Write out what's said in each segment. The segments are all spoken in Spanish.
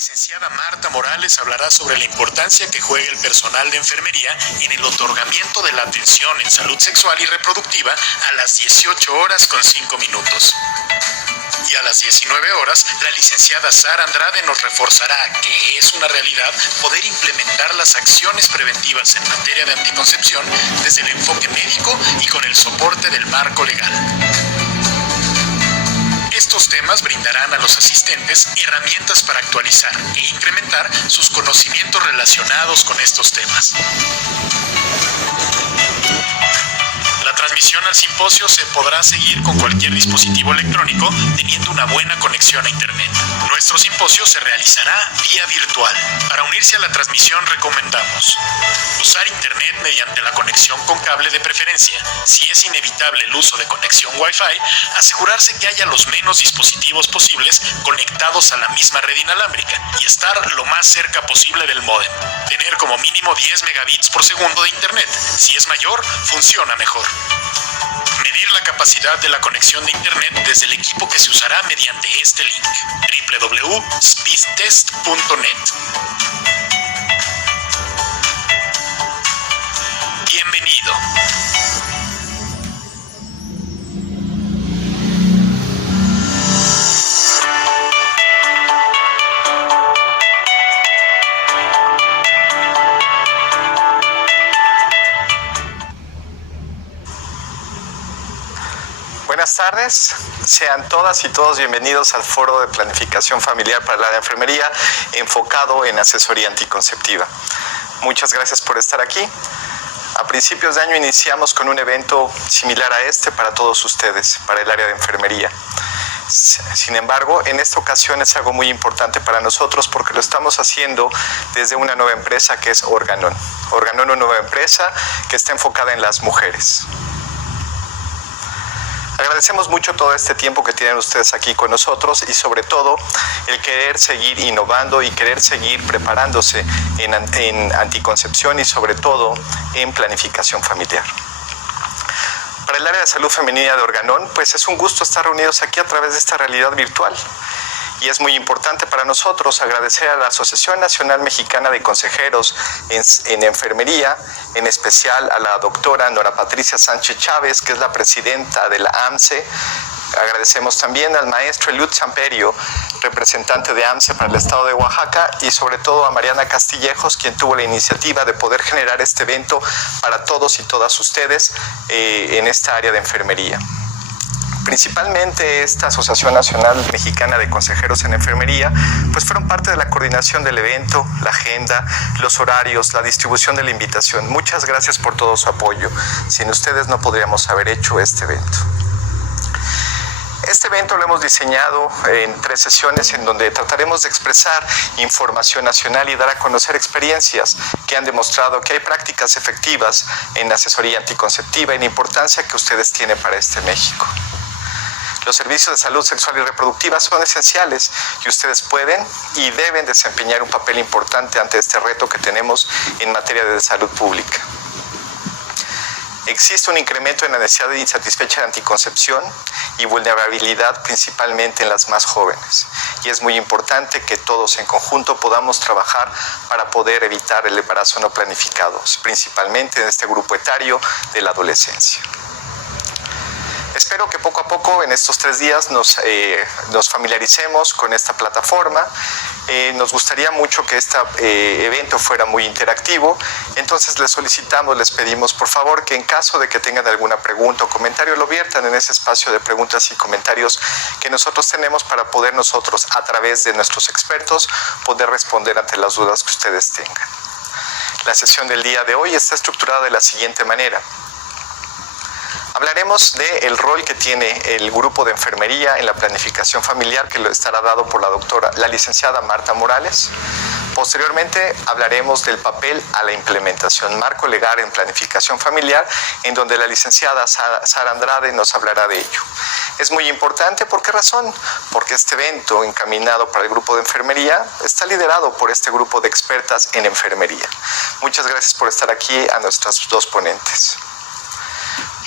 licenciada Marta Morales hablará sobre la importancia que juega el personal de enfermería en el otorgamiento de la atención en salud sexual y reproductiva a las 18:05. Y a las 19 horas, la licenciada Sara Andrade nos reforzará que es una realidad poder implementar las acciones preventivas en materia de anticoncepción desde el enfoque médico y con el soporte del marco legal. Estos temas brindarán a los asistentes herramientas para actualizar e incrementar sus conocimientos relacionados con estos temas. La transmisión al simposio se podrá seguir con cualquier dispositivo electrónico teniendo una buena conexión a Internet. Nuestro simposio se realizará vía virtual. Para unirse a la transmisión recomendamos usar Internet mediante la conexión con cable de preferencia. Si es inevitable el uso de conexión Wi-Fi, asegurarse que haya los menos dispositivos posibles conectados a la misma red inalámbrica y estar lo más cerca posible del módem. Tener como mínimo 10 megabits por segundo de Internet. Si es mayor, funciona mejor. Medir la capacidad de la conexión de Internet desde el equipo que se usará mediante este link: www.speedtest.net. Bienvenido. Buenas tardes, sean todas y todos bienvenidos al Foro de Planificación Familiar para la Enfermería enfocado en asesoría anticonceptiva. Muchas gracias por estar aquí. A principios de año iniciamos con un evento similar a este para todos ustedes, para el área de enfermería. Sin embargo, en esta ocasión es algo muy importante para nosotros porque lo estamos haciendo desde una nueva empresa que es Organon. Organon es una nueva empresa que está enfocada en las mujeres. Agradecemos mucho todo este tiempo que tienen ustedes aquí con nosotros y sobre todo el querer seguir innovando y querer seguir preparándose en anticoncepción y sobre todo en planificación familiar. Para el área de salud femenina de Organon, pues es un gusto estar reunidos aquí a través de esta realidad virtual. Y es muy importante para nosotros agradecer a la Asociación Nacional Mexicana de Consejeros en Enfermería, en especial a la doctora Nora Patricia Sánchez Chávez, que es la presidenta de la AMCE. Agradecemos también al maestro Eliud Samperio, representante de AMCE para el estado de Oaxaca, y sobre todo a Mariana Castillejos, quien tuvo la iniciativa de poder generar este evento para todos y todas ustedes en esta área de enfermería. Principalmente esta Asociación Nacional Mexicana de Consejeros en Enfermería, pues fueron parte de la coordinación del evento, la agenda, los horarios, la distribución de la invitación. Muchas gracias por todo su apoyo. Sin ustedes no podríamos haber hecho este evento. Este evento lo hemos diseñado en 3 sesiones en donde trataremos de expresar información nacional y dar a conocer experiencias que han demostrado que hay prácticas efectivas en asesoría anticonceptiva y la importancia que ustedes tienen para este México. Los servicios de salud sexual y reproductiva son esenciales y ustedes pueden y deben desempeñar un papel importante ante este reto que tenemos en materia de salud pública. Existe un incremento en la necesidad insatisfecha de anticoncepción y vulnerabilidad principalmente en las más jóvenes. Y es muy importante que todos en conjunto podamos trabajar para poder evitar el embarazo no planificado, principalmente en este grupo etario de la adolescencia. Espero que poco a poco en estos 3 días nos familiaricemos con esta plataforma. Nos gustaría mucho que este evento fuera muy interactivo, entonces les solicitamos, les pedimos por favor que en caso de que tengan alguna pregunta o comentario lo viertan en ese espacio de preguntas y comentarios que nosotros tenemos para poder nosotros a través de nuestros expertos poder responder ante las dudas que ustedes tengan. La sesión del día de hoy está estructurada de la siguiente manera. Hablaremos del rol que tiene el grupo de enfermería en la planificación familiar, que lo estará dado por la licenciada Marta Morales. Posteriormente hablaremos del papel a la implementación, marco legal en planificación familiar, en donde la licenciada Sara Andrade nos hablará de ello. Es muy importante, ¿por qué razón? Porque este evento encaminado para el grupo de enfermería está liderado por este grupo de expertas en enfermería. Muchas gracias por estar aquí a nuestras 2 ponentes.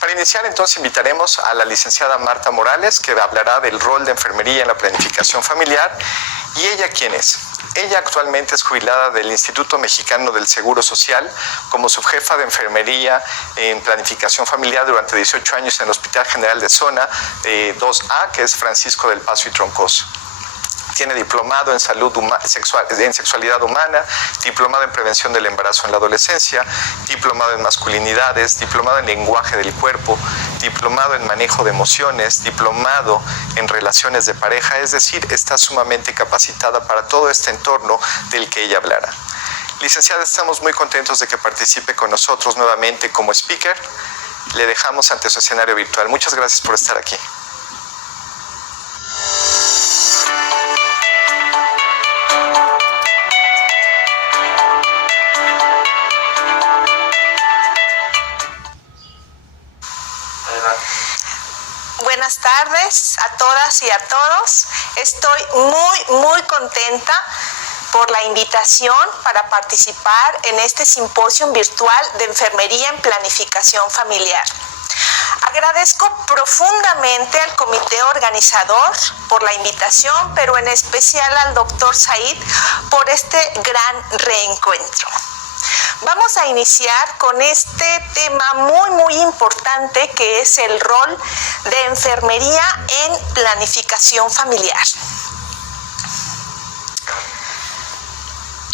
Para iniciar, entonces, invitaremos a la licenciada Marta Morales, que hablará del rol de enfermería en la planificación familiar. ¿Y ella quién es? Ella actualmente es jubilada del Instituto Mexicano del Seguro Social como subjefa de enfermería en planificación familiar durante 18 años en el Hospital General de Zona 2A, que es Francisco del Paso y Troncoso. Tiene diplomado en en sexualidad humana, diplomado en prevención del embarazo en la adolescencia, diplomado en masculinidades, diplomado en lenguaje del cuerpo, diplomado en manejo de emociones, diplomado en relaciones de pareja, es decir, está sumamente capacitada para todo este entorno del que ella hablará. Licenciada, estamos muy contentos de que participe con nosotros nuevamente como speaker. Le dejamos ante su escenario virtual. Muchas gracias por estar aquí. Buenas tardes a todas y a todos. Estoy muy contenta por la invitación para participar en este simposio virtual de enfermería en planificación familiar. Agradezco profundamente al comité organizador por la invitación, pero en especial al doctor Said por este gran reencuentro. Vamos a iniciar con este tema muy importante que es el rol de enfermería en planificación familiar.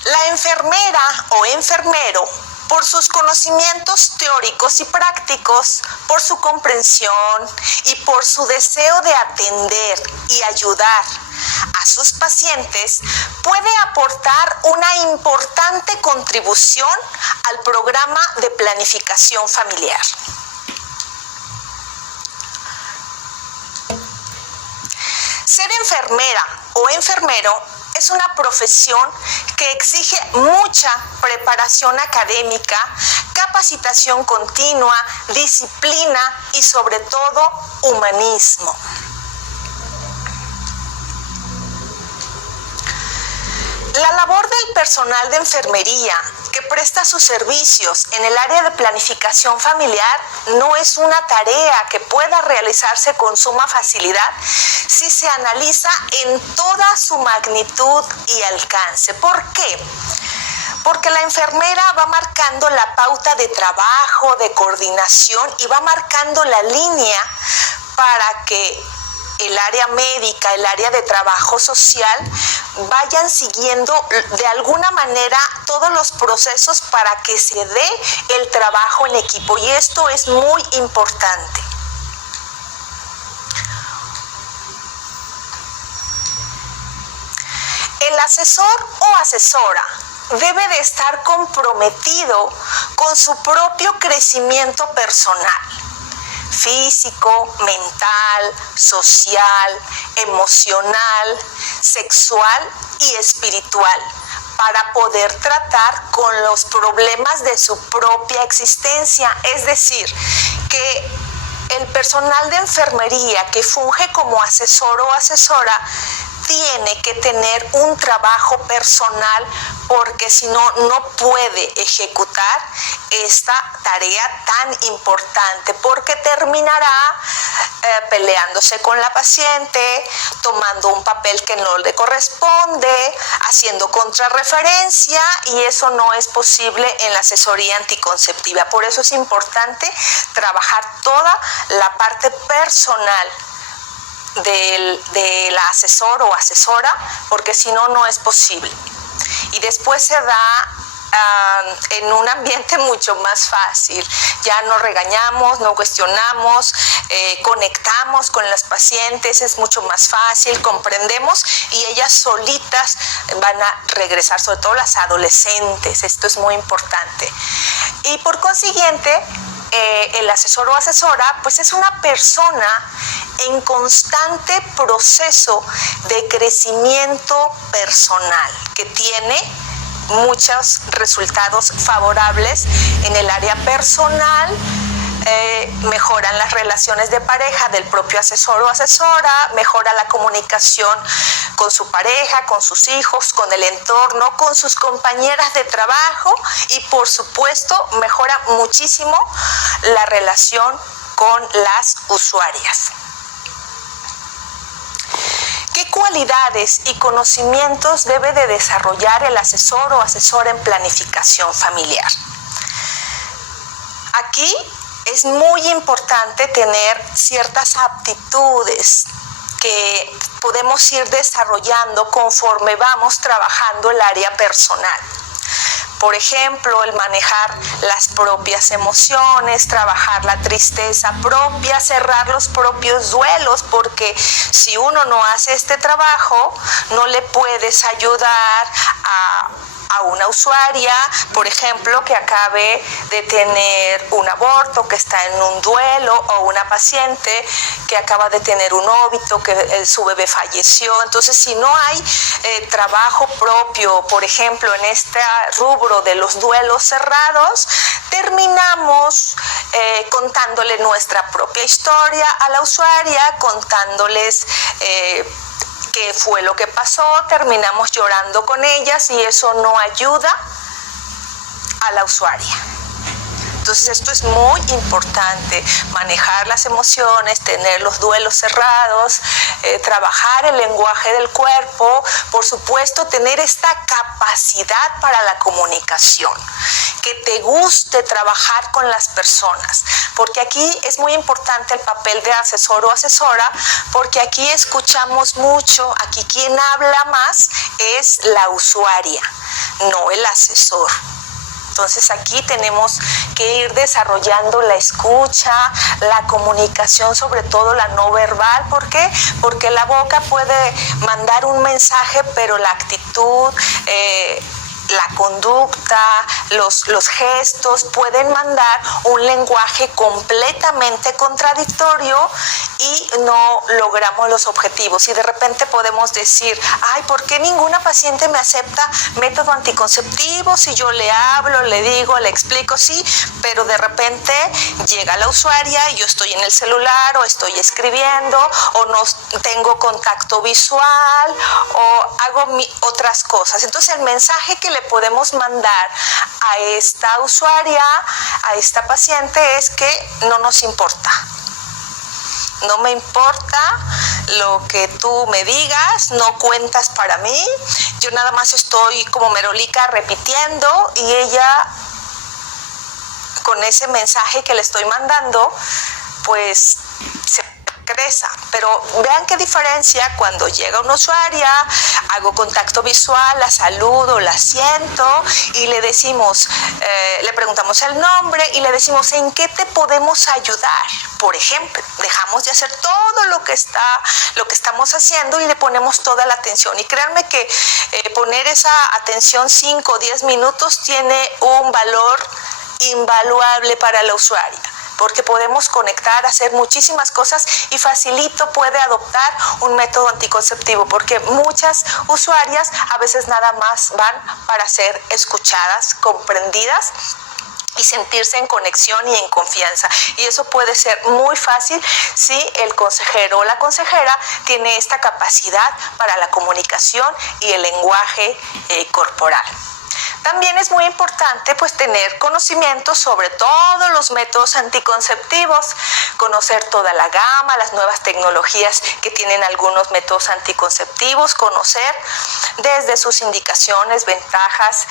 La enfermera o enfermero, por sus conocimientos teóricos y prácticos, por su comprensión y por su deseo de atender y ayudar a sus pacientes, puede aportar una importante contribución al programa de planificación familiar. Ser enfermera o enfermero es una profesión que exige mucha preparación académica, capacitación continua, disciplina y sobre todo humanismo. La labor del personal de enfermería que presta sus servicios en el área de planificación familiar no es una tarea que pueda realizarse con suma facilidad si se analiza en toda su magnitud y alcance. ¿Por qué? Porque la enfermera va marcando la pauta de trabajo, de coordinación y va marcando la línea para que el área médica, el área de trabajo social, vayan siguiendo de alguna manera todos los procesos para que se dé el trabajo en equipo. Y esto es muy importante. El asesor o asesora debe de estar comprometido con su propio crecimiento personal, físico, mental, social, emocional, sexual y espiritual, para poder tratar con los problemas de su propia existencia. Es decir, que el personal de enfermería que funge como asesor o asesora tiene que tener un trabajo personal, porque si no, no puede ejecutar esta tarea tan importante, porque terminará peleándose con la paciente, tomando un papel que no le corresponde, haciendo contrarreferencia, y eso no es posible en la asesoría anticonceptiva. Por eso es importante trabajar toda la parte personal del asesor o asesora, porque si no, no es posible. Y después se da en un ambiente mucho más fácil. Ya no regañamos, no cuestionamos, conectamos con las pacientes, es mucho más fácil, comprendemos y ellas solitas van a regresar, sobre todo las adolescentes. Esto es muy importante. Y por consiguiente, el asesor o asesora pues es una persona en constante proceso de crecimiento personal, que tiene muchos resultados favorables en el área personal. Mejoran las relaciones de pareja del propio asesor o asesora, mejora la comunicación con su pareja, con sus hijos, con el entorno, con sus compañeras de trabajo y por supuesto mejora muchísimo la relación con las usuarias. ¿Qué cualidades y conocimientos debe de desarrollar el asesor o asesora en planificación familiar? Aquí es muy importante tener ciertas aptitudes que podemos ir desarrollando conforme vamos trabajando el área personal. Por ejemplo, el manejar las propias emociones, trabajar la tristeza propia, cerrar los propios duelos, porque si uno no hace este trabajo, no le puedes ayudar a una usuaria, por ejemplo, que acabe de tener un aborto, que está en un duelo, o una paciente que acaba de tener un óbito, que su bebé falleció. Entonces, si no hay trabajo propio, por ejemplo, en este rubro de los duelos cerrados, terminamos contándole nuestra propia historia a la usuaria, contándoles qué fue lo que pasó, terminamos llorando con ellas y eso no ayuda a la usuaria. Entonces esto es muy importante, manejar las emociones, tener los duelos cerrados, trabajar el lenguaje del cuerpo, por supuesto tener esta capacidad para la comunicación, que te guste trabajar con las personas, porque aquí es muy importante el papel de asesor o asesora, porque aquí escuchamos mucho, aquí quien habla más es la usuaria, no el asesor. Entonces aquí tenemos que ir desarrollando la escucha, la comunicación, sobre todo la no verbal. ¿Por qué? Porque la boca puede mandar un mensaje, pero la actitud, la conducta, los gestos pueden mandar un lenguaje completamente contradictorio y no logramos los objetivos. Y de repente podemos decir, ay, ¿por qué ninguna paciente me acepta método anticonceptivo? Si yo le hablo, le digo, le explico, sí, pero de repente llega la usuaria y yo estoy en el celular o estoy escribiendo o no tengo contacto visual o hago otras cosas. Entonces el mensaje que le podemos mandar a esta usuaria, a esta paciente, es que no nos importa. No me importa lo que tú me digas, no cuentas para mí, yo nada más estoy como merolica repitiendo y ella, con ese mensaje que le estoy mandando, pues se regresa. Pero vean qué diferencia cuando llega una usuaria, hago contacto visual, la saludo, la siento y le decimos, le preguntamos el nombre y le decimos en qué te podemos ayudar. Por ejemplo, dejamos de hacer todo lo que estamos haciendo y le ponemos toda la atención. Y créanme que poner esa atención 5 o 10 minutos tiene un valor invaluable para la usuaria, porque podemos conectar, hacer muchísimas cosas y facilito puede adoptar un método anticonceptivo, porque muchas usuarias a veces nada más van para ser escuchadas, comprendidas y sentirse en conexión y en confianza. Y eso puede ser muy fácil si el consejero o la consejera tiene esta capacidad para la comunicación y el lenguaje corporal. También es muy importante pues tener conocimiento sobre todos los métodos anticonceptivos, conocer toda la gama, las nuevas tecnologías que tienen algunos métodos anticonceptivos, conocer desde sus indicaciones, ventajas,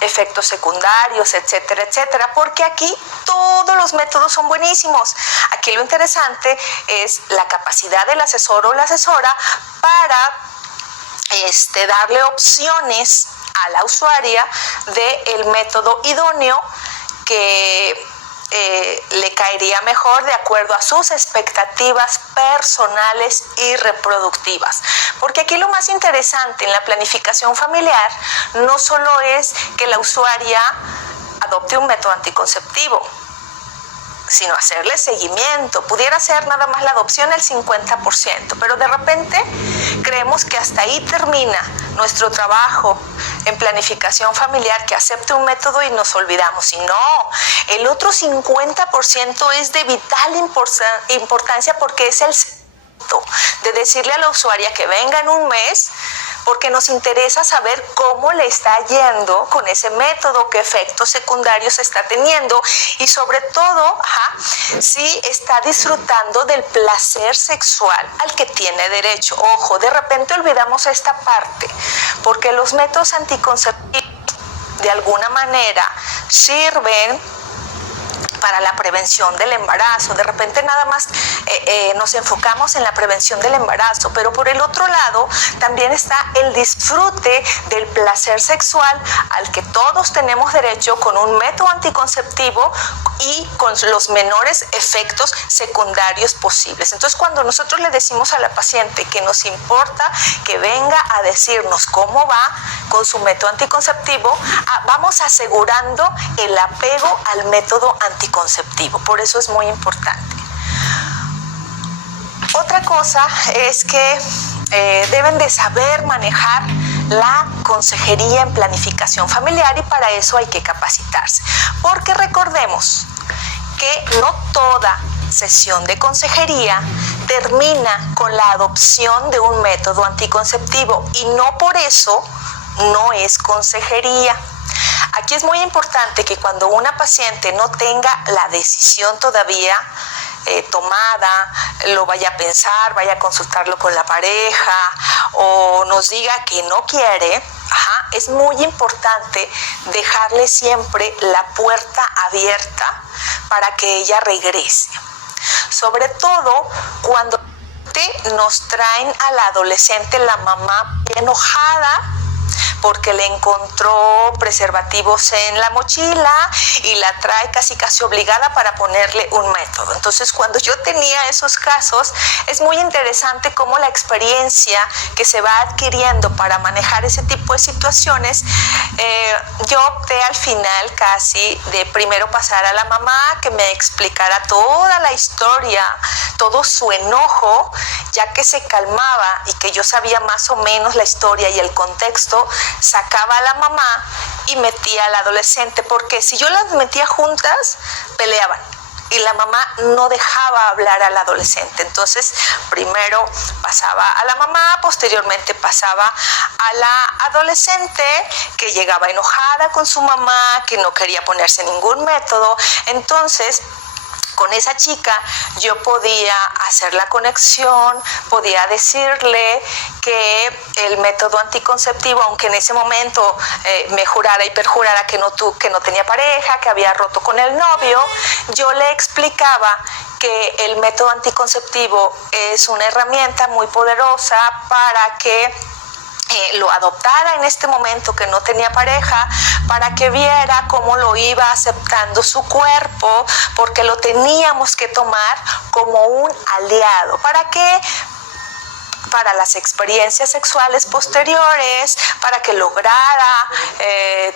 efectos secundarios, etcétera, etcétera, porque aquí todos los métodos son buenísimos. Aquí lo interesante es la capacidad del asesor o la asesora para darle opciones a la usuaria del método idóneo que le caería mejor de acuerdo a sus expectativas personales y reproductivas. Porque aquí lo más interesante en la planificación familiar no solo es que la usuaria adopte un método anticonceptivo, sino hacerle seguimiento. Pudiera ser nada más la adopción el 50%, pero de repente creemos que hasta ahí termina nuestro trabajo en planificación familiar, que acepte un método y nos olvidamos. Y no, el otro 50% es de vital importancia, porque es el de decirle a la usuaria que venga en un mes porque nos interesa saber cómo le está yendo con ese método, qué efectos secundarios está teniendo y sobre todo, si está disfrutando del placer sexual al que tiene derecho. Ojo, de repente olvidamos esta parte, porque los métodos anticonceptivos de alguna manera sirven para la prevención del embarazo. De repente nada más nos enfocamos en la prevención del embarazo, pero por el otro lado también está el disfrute del placer sexual al que todos tenemos derecho con un método anticonceptivo y con los menores efectos secundarios posibles. Entonces, cuando nosotros le decimos a la paciente que nos importa que venga a decirnos cómo va con su método anticonceptivo, vamos asegurando el apego al método anticonceptivo. Por eso es muy importante. Otra cosa es que deben de saber manejar la consejería en planificación familiar y para eso hay que capacitarse. Porque recordemos que no toda sesión de consejería termina con la adopción de un método anticonceptivo y no por eso no es consejería. Aquí es muy importante que cuando una paciente no tenga la decisión todavía tomada, lo vaya a pensar, vaya a consultarlo con la pareja o nos diga que no quiere, es muy importante dejarle siempre la puerta abierta para que ella regrese. Sobre todo cuando nos traen a la adolescente la mamá enojada porque le encontró preservativos en la mochila y la trae casi obligada para ponerle un método. Entonces, cuando yo tenía esos casos, es muy interesante cómo la experiencia que se va adquiriendo para manejar ese tipo de situaciones, yo opté al final casi de primero pasar a la mamá que me explicara toda la historia, todo su enojo, ya que se calmaba y que yo sabía más o menos la historia y el contexto, sacaba a la mamá y metía al adolescente, porque si yo las metía juntas, peleaban y la mamá no dejaba hablar al adolescente. Entonces, primero pasaba a la mamá, posteriormente pasaba a la adolescente que llegaba enojada con su mamá, que no quería ponerse ningún método. Entonces, con esa chica yo podía hacer la conexión, podía decirle que el método anticonceptivo, aunque en ese momento me jurara y perjurara que no tenía pareja, que había roto con el novio, yo le explicaba que el método anticonceptivo es una herramienta muy poderosa para que lo adoptara en este momento que no tenía pareja, para que viera cómo lo iba aceptando su cuerpo, porque lo teníamos que tomar como un aliado. ¿Para qué? Para las experiencias sexuales posteriores, para que lograra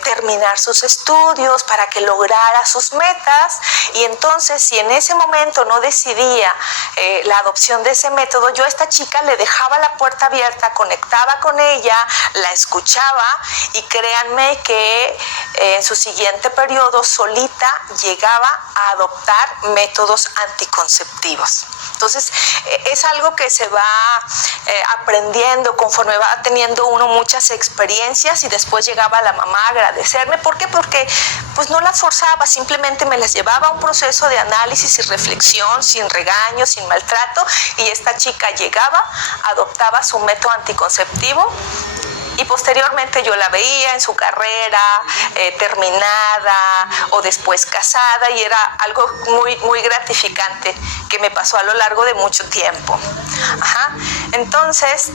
terminar sus estudios, para que lograra sus metas. Y entonces, si en ese momento no decidía la adopción de ese método, yo a esta chica le dejaba la puerta abierta, conectaba con ella, la escuchaba y créanme que en su siguiente periodo solita llegaba a adoptar métodos anticonceptivos. Entonces, es algo que se va aprendiendo conforme va teniendo uno muchas experiencias y después llegaba la mamá a agradecerme. ¿Por qué? Porque pues no las forzaba, simplemente me las llevaba a un proceso de análisis y reflexión, sin regaño, sin maltrato, y esta chica llegaba, adoptaba su método anticonceptivo y posteriormente yo la veía en su carrera terminada o después casada y era algo muy, muy gratificante que me pasó a lo largo de mucho tiempo. Entonces,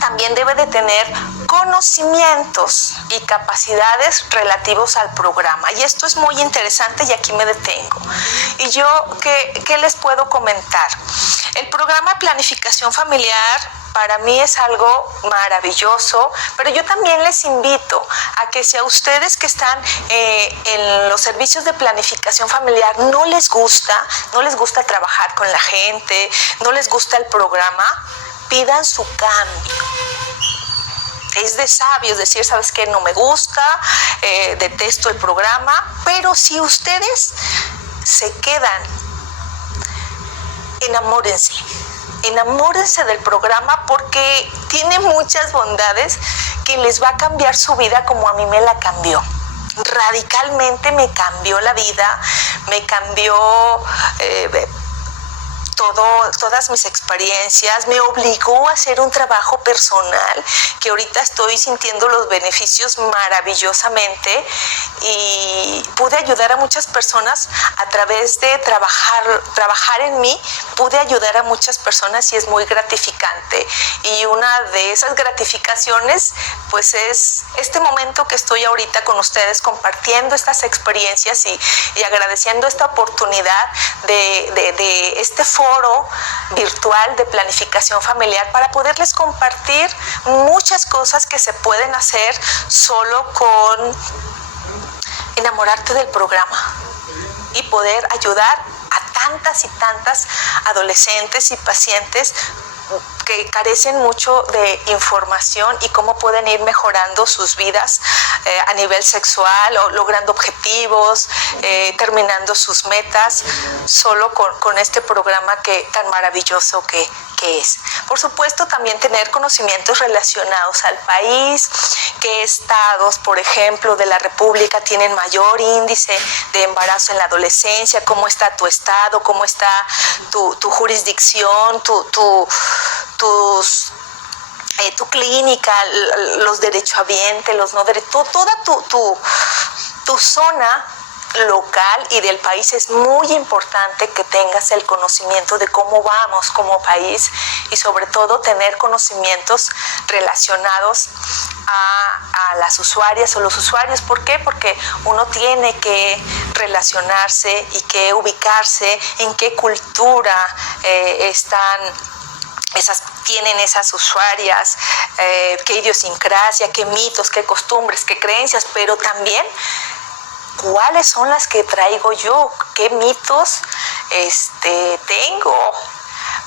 también debe de tener conocimientos y capacidades relativos al programa. Y esto es muy interesante y aquí me detengo. Y yo, ¿qué les puedo comentar? El programa de planificación familiar para mí es algo maravilloso, pero yo también les invito a que si a ustedes que están en los servicios de planificación familiar no les gusta trabajar con la gente, no les gusta el programa, pidan su cambio. Es de sabios decir, ¿sabes qué? No me gusta, detesto el programa, pero si ustedes se quedan, enamórense enamórense del programa porque tiene muchas bondades que les va a cambiar su vida como a mí me la cambió. Radicalmente me cambió la vida, me cambió todas mis experiencias, me obligó a hacer un trabajo personal que ahorita estoy sintiendo los beneficios maravillosamente, y pude ayudar a muchas personas a través de trabajar en mí. Pude ayudar a muchas personas y es muy gratificante, y una de esas gratificaciones pues es este momento que estoy ahorita con ustedes compartiendo estas experiencias y agradeciendo esta oportunidad de este foro virtual de planificación familiar para poderles compartir muchas cosas que se pueden hacer solo con enamorarte del programa y poder ayudar a tantas y tantas adolescentes y pacientes que carecen mucho de información y cómo pueden ir mejorando sus vidas a nivel sexual, o logrando objetivos, terminando sus metas, solo con este programa tan maravilloso que es. Por supuesto, también tener conocimientos relacionados al país, qué estados, por ejemplo, de la República tienen mayor índice de embarazo en la adolescencia, cómo está tu estado, cómo está tu jurisdicción, tu clínica, los derechohabientes, los no derechos, toda tu zona local y del país. Es muy importante que tengas el conocimiento de cómo vamos como país, y sobre todo tener conocimientos relacionados a las usuarias o los usuarios. ¿Por qué? Porque uno tiene que relacionarse y que ubicarse en qué cultura tienen esas usuarias, qué idiosincrasia, qué mitos, qué costumbres, qué creencias, pero también cuáles son las que traigo yo, qué mitos tengo,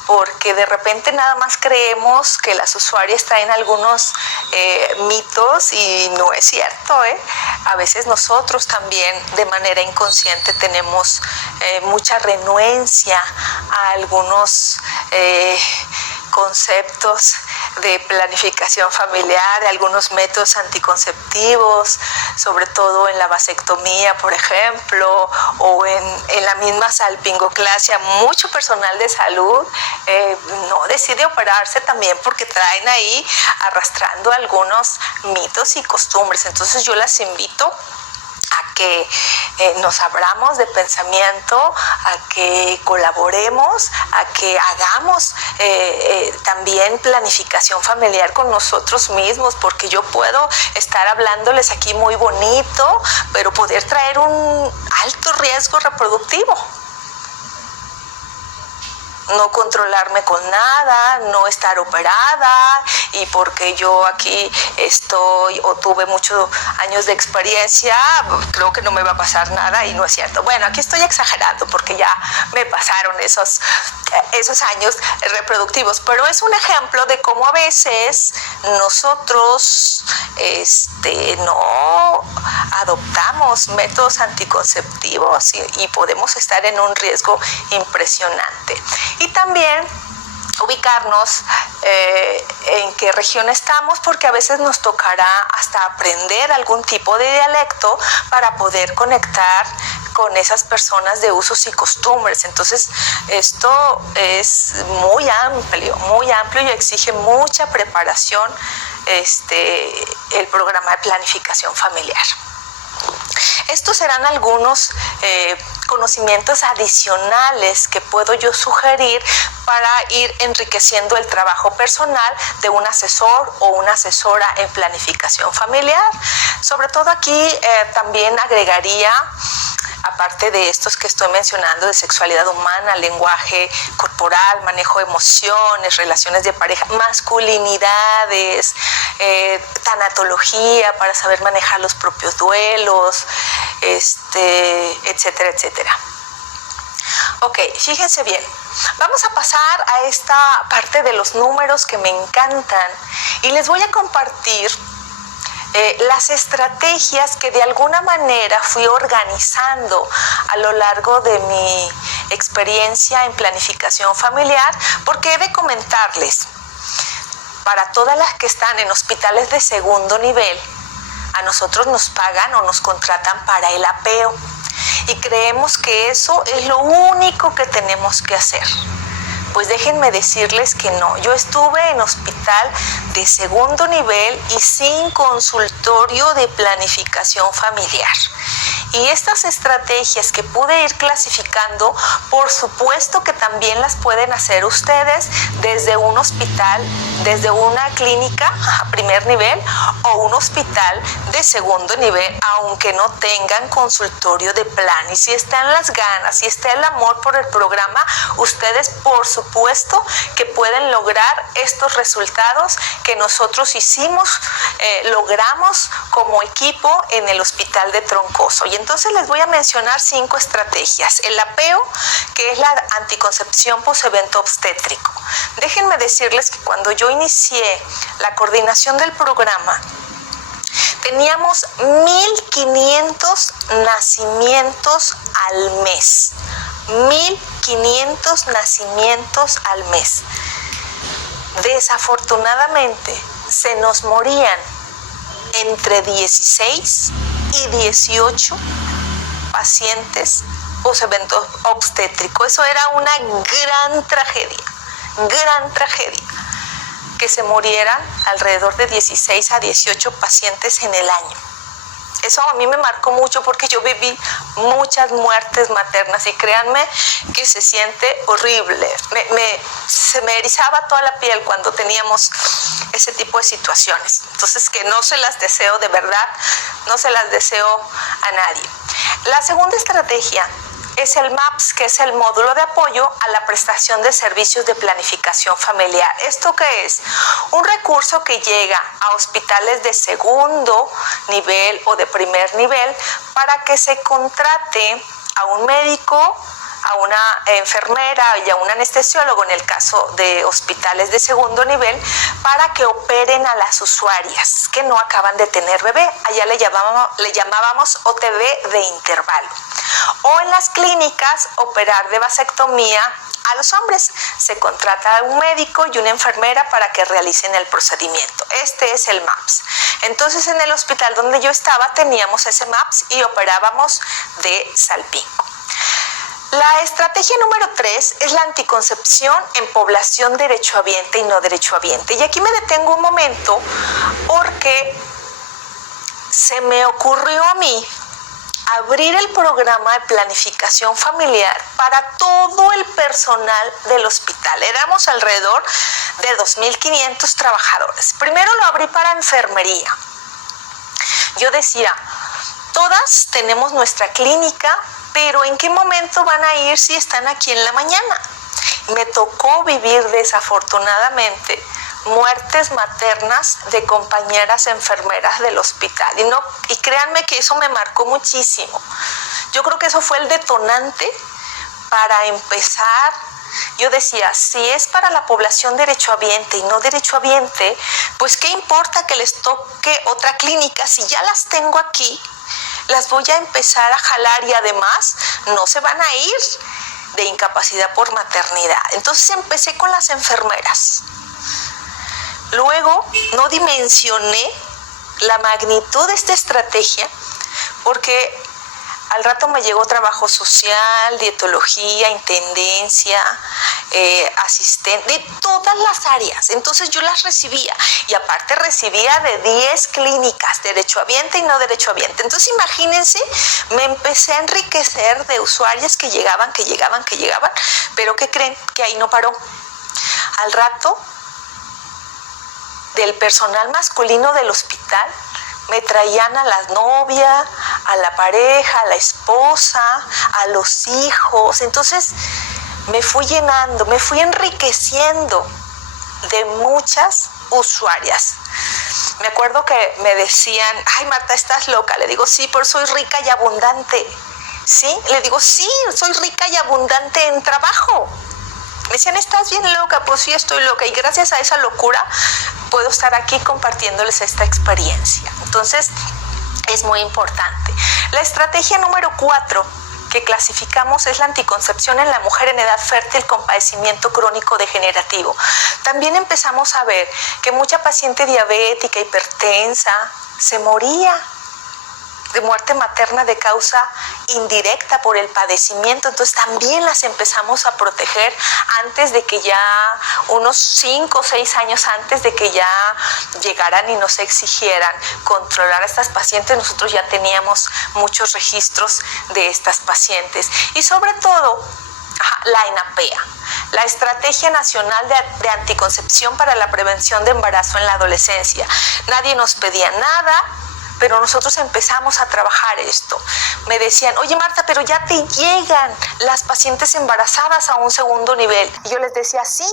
porque de repente nada más creemos que las usuarias traen algunos mitos y no es cierto, A veces nosotros también de manera inconsciente tenemos mucha renuencia a algunos conceptos de planificación familiar, de algunos métodos anticonceptivos, sobre todo en la vasectomía, por ejemplo, o en la misma salpingoclasia. Mucho personal de salud no decide operarse también porque traen ahí arrastrando algunos mitos y costumbres. Entonces yo las invito a que nos abramos de pensamiento, a que colaboremos, a que hagamos también planificación familiar con nosotros mismos, porque yo puedo estar hablándoles aquí muy bonito, pero poder traer un alto riesgo reproductivo. No controlarme con nada, no estar operada, y porque yo aquí estoy o tuve muchos años de experiencia, creo que no me va a pasar nada, y no es cierto. Bueno, aquí estoy exagerando porque ya me pasaron esos años reproductivos, pero es un ejemplo de cómo a veces nosotros no adoptamos métodos anticonceptivos y podemos estar en un riesgo impresionante. Y también ubicarnos en qué región estamos, porque a veces nos tocará hasta aprender algún tipo de dialecto para poder conectar con esas personas de usos y costumbres. Entonces esto es muy amplio y exige mucha preparación el programa de planificación familiar. Estos serán algunos conocimientos adicionales que puedo yo sugerir para ir enriqueciendo el trabajo personal de un asesor o una asesora en planificación familiar. Sobre todo aquí también agregaría, aparte de estos que estoy mencionando, de sexualidad humana, lenguaje corporal, manejo de emociones, relaciones de pareja, masculinidades, tanatología para saber manejar los propios duelos, etcétera, etcétera. Ok, fíjense bien, vamos a pasar a esta parte de los números que me encantan, y les voy a compartir las estrategias que de alguna manera fui organizando a lo largo de mi experiencia en planificación familiar, porque he de comentarles, para todas las que están en hospitales de segundo nivel, a nosotros nos pagan o nos contratan para el apeo y creemos que eso es lo único que tenemos que hacer. Pues déjenme decirles que no. Yo estuve en hospital de segundo nivel y sin consultorio de planificación familiar. Y estas estrategias que pude ir clasificando, por supuesto que también las pueden hacer ustedes desde un hospital, desde una clínica a primer nivel o un hospital de segundo nivel, aunque no tengan consultorio de plan. Y si están las ganas, si está el amor por el programa, ustedes por supuesto que pueden lograr estos resultados que nosotros logramos como equipo en el hospital de Troncoso. Y entonces les voy a mencionar 5 estrategias. El apeo, que es la anticoncepción posevento obstétrico. Déjenme decirles que cuando yo inicié la coordinación del programa, teníamos 1,500 nacimientos al mes. 1,500 nacimientos al mes. Desafortunadamente, se nos morían entre 16 y 18 pacientes posevento obstétrico. Eso era una gran tragedia, que se murieran alrededor de 16 a 18 pacientes en el año. Eso a mí me marcó mucho porque yo viví muchas muertes maternas y créanme que se siente horrible. Se me erizaba toda la piel cuando teníamos ese tipo de situaciones. Entonces, que no se las deseo, de verdad, no se las deseo a nadie. La segunda estrategia es el MAPS, que es el módulo de apoyo a la prestación de servicios de planificación familiar. ¿Esto qué es? Un recurso que llega a hospitales de segundo nivel o de primer nivel para que se contrate a un médico, a una enfermera y a un anestesiólogo en el caso de hospitales de segundo nivel para que operen a las usuarias que no acaban de tener bebé. Allá le llamábamos OTB de intervalo. O en las clínicas, operar de vasectomía a los hombres. Se contrata a un médico y una enfermera para que realicen el procedimiento. Este es el MAPS. Entonces, en el hospital donde yo estaba teníamos ese MAPS y operábamos de salpingo. La estrategia número 3 es la anticoncepción en población derechohabiente y no derechohabiente. Y aquí me detengo un momento porque se me ocurrió a mí abrir el programa de planificación familiar para todo el personal del hospital. Éramos alrededor de 2,500 trabajadores. Primero lo abrí para enfermería. Yo decía, todas tenemos nuestra clínica, pero ¿en qué momento van a ir si están aquí en la mañana? Me tocó vivir desafortunadamente muertes maternas de compañeras enfermeras del hospital. Y créanme que eso me marcó muchísimo. Yo creo que eso fue el detonante para empezar. Yo decía, si es para la población derechohabiente y no derechohabiente, pues ¿qué importa que les toque otra clínica? Si ya las tengo aquí, las voy a empezar a jalar y además no se van a ir de incapacidad por maternidad. Entonces empecé con las enfermeras. Luego no dimensioné la magnitud de esta estrategia porque al rato me llegó trabajo social, dietología, intendencia, asistente, de todas las áreas. Entonces yo las recibía y aparte recibía de 10 clínicas, derechohabiente y no derechohabiente. Entonces imagínense, me empecé a enriquecer de usuarias que llegaban, pero ¿qué creen? Que ahí no paró. Al rato, del personal masculino del hospital, me traían a la novia, a la pareja, a la esposa, a los hijos. Entonces me fui llenando, me fui enriqueciendo de muchas usuarias. Me acuerdo que me decían, ay Marta, ¿estás loca? Le digo, sí, pero soy rica y abundante. ¿Sí? Le digo, sí, soy rica y abundante en trabajo. Me decían, ¿estás bien loca? Pues sí, estoy loca. Y gracias a esa locura puedo estar aquí compartiéndoles esta experiencia. Entonces, es muy importante. La estrategia número 4 que clasificamos es la anticoncepción en la mujer en edad fértil con padecimiento crónico degenerativo. También empezamos a ver que mucha paciente diabética, hipertensa, se moría de muerte materna de causa indirecta por el padecimiento. Entonces también las empezamos a proteger antes de que ya, unos 5 o 6 años antes de que ya llegaran y nos exigieran controlar a estas pacientes. Nosotros ya teníamos muchos registros de estas pacientes. Y sobre todo, la ENAPEA, la Estrategia Nacional de Anticoncepción para la Prevención de Embarazo en la Adolescencia. Nadie nos pedía nada, pero nosotros empezamos a trabajar esto. Me decían, oye Marta, pero ya te llegan las pacientes embarazadas a un segundo nivel. Y yo les decía, sí,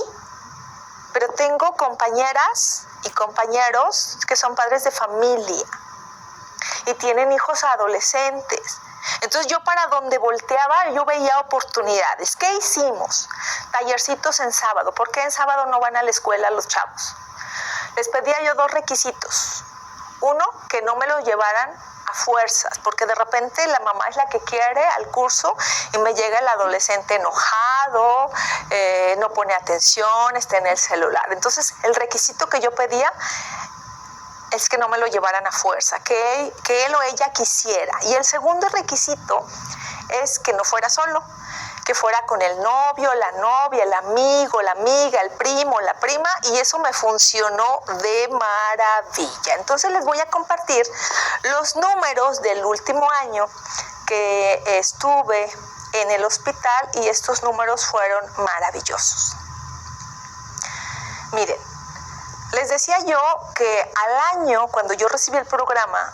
pero tengo compañeras y compañeros que son padres de familia y tienen hijos adolescentes. Entonces yo para donde volteaba, yo veía oportunidades. ¿Qué hicimos? Tallercitos en sábado. ¿Por qué en sábado no van a la escuela los chavos? Les pedía yo 2 requisitos. Uno, que no me lo llevaran a fuerzas, porque de repente la mamá es la que quiere al curso y me llega el adolescente enojado, no pone atención, está en el celular. Entonces, el requisito que yo pedía es que no me lo llevaran a fuerza, que él o ella quisiera. Y el segundo requisito es que no fuera solo, que fuera con el novio, la novia, el amigo, la amiga, el primo, la prima, y eso me funcionó de maravilla. Entonces les voy a compartir los números del último año que estuve en el hospital y estos números fueron maravillosos. Miren, les decía yo que al año, cuando yo recibí el programa,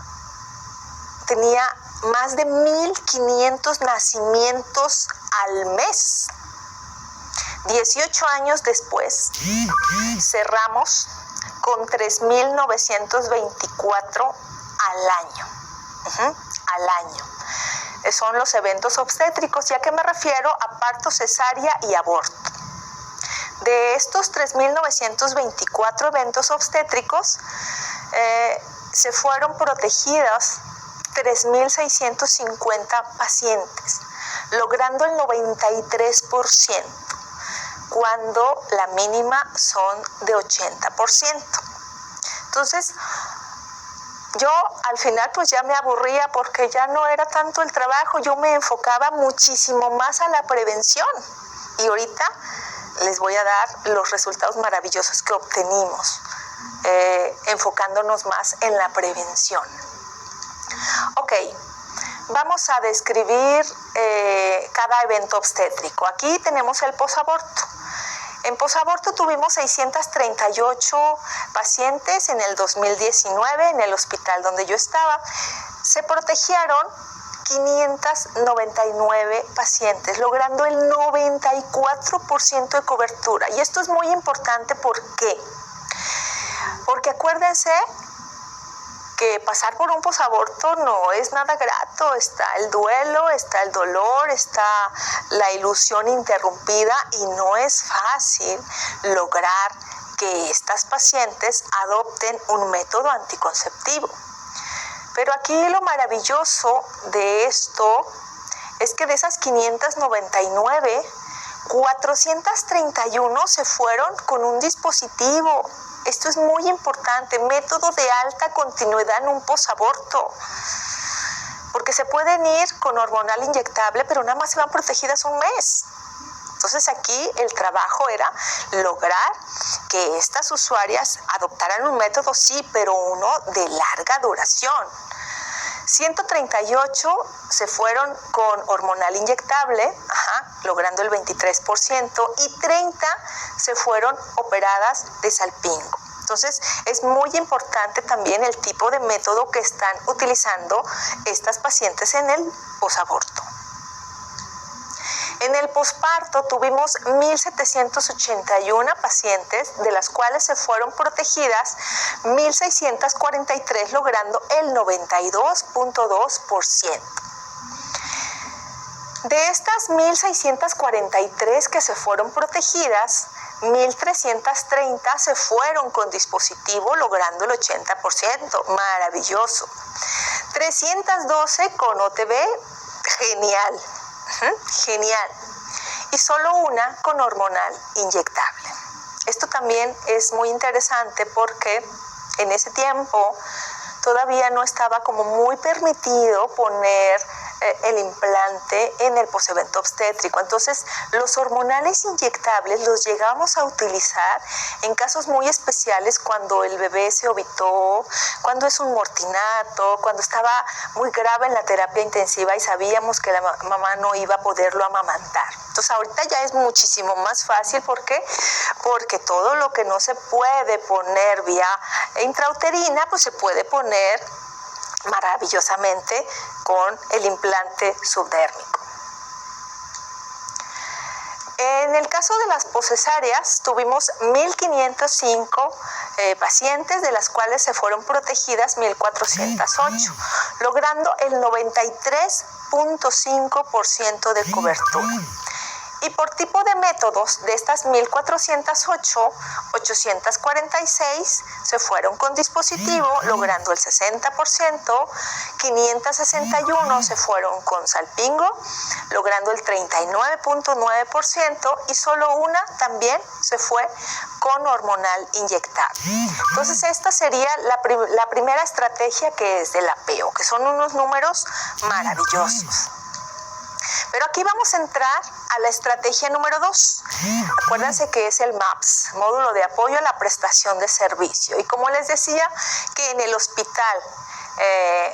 tenía más de 1,500 nacimientos al mes. 18 años después, cerramos con 3,924 al año. Al año. Son los eventos obstétricos. ¿Y a qué me refiero? A parto, cesárea y aborto. De estos 3,924 eventos obstétricos, se fueron protegidas 3,650 pacientes, logrando el 93%, cuando la mínima son de 80%. Entonces, yo al final pues ya me aburría porque ya no era tanto el trabajo, yo me enfocaba muchísimo más a la prevención. Y ahorita les voy a dar los resultados maravillosos que obtenimos, enfocándonos más en la prevención. Ok, vamos a describir cada evento obstétrico. Aquí tenemos el posaborto. En posaborto tuvimos 638 pacientes en el 2019 en el hospital donde yo estaba. Se protegieron 599 pacientes, logrando el 94% de cobertura. Y esto es muy importante, ¿por qué? Porque acuérdense que pasar por un posaborto no es nada grato. Está el duelo, está el dolor, está la ilusión interrumpida y no es fácil lograr que estas pacientes adopten un método anticonceptivo. Pero aquí lo maravilloso de esto es que de esas 599, 431 se fueron con un dispositivo. Esto es muy importante, método de alta continuidad en un posaborto. Porque se pueden ir con hormonal inyectable, pero nada más se van protegidas un mes. Entonces aquí el trabajo era lograr que estas usuarias adoptaran un método, sí, pero uno de larga duración. 138 se fueron con hormonal inyectable, logrando el 23%, y 30 se fueron operadas de salpingo. Entonces, es muy importante también el tipo de método que están utilizando estas pacientes en el posaborto. En el posparto tuvimos 1,781 pacientes, de las cuales se fueron protegidas 1,643, logrando el 92.2%. De estas 1,643 que se fueron protegidas, 1,330 se fueron con dispositivo, logrando el 80%. Maravilloso. 312 con OTB, genial. Genial. Y solo una con hormonal inyectable. Esto también es muy interesante porque en ese tiempo todavía no estaba como muy permitido poner el implante en el posevento obstétrico. Entonces, los hormonales inyectables los llegamos a utilizar en casos muy especiales cuando el bebé se ovitó, cuando es un mortinato, cuando estaba muy grave en la terapia intensiva y sabíamos que la mamá no iba a poderlo amamantar. Entonces, ahorita ya es muchísimo más fácil. ¿Por qué? Porque todo lo que no se puede poner vía intrauterina, pues se puede poner maravillosamente con el implante subdérmico. En el caso de las poscesáreas tuvimos 1.505 pacientes, de las cuales se fueron protegidas 1.408, logrando el 93.5% de cobertura. Y por tipo de métodos, de estas 1.408, 846 se fueron con dispositivo, logrando el 60%, 561 se fueron con salpingo, logrando el 39.9%, y solo una también se fue con hormonal inyectable. Entonces, esta sería la primera estrategia, que es del apeo, que son unos números maravillosos. Pero aquí vamos a entrar a la estrategia número 2. Acuérdense que es el MAPS, módulo de apoyo a la prestación de servicio. Y como les decía, que en el hospital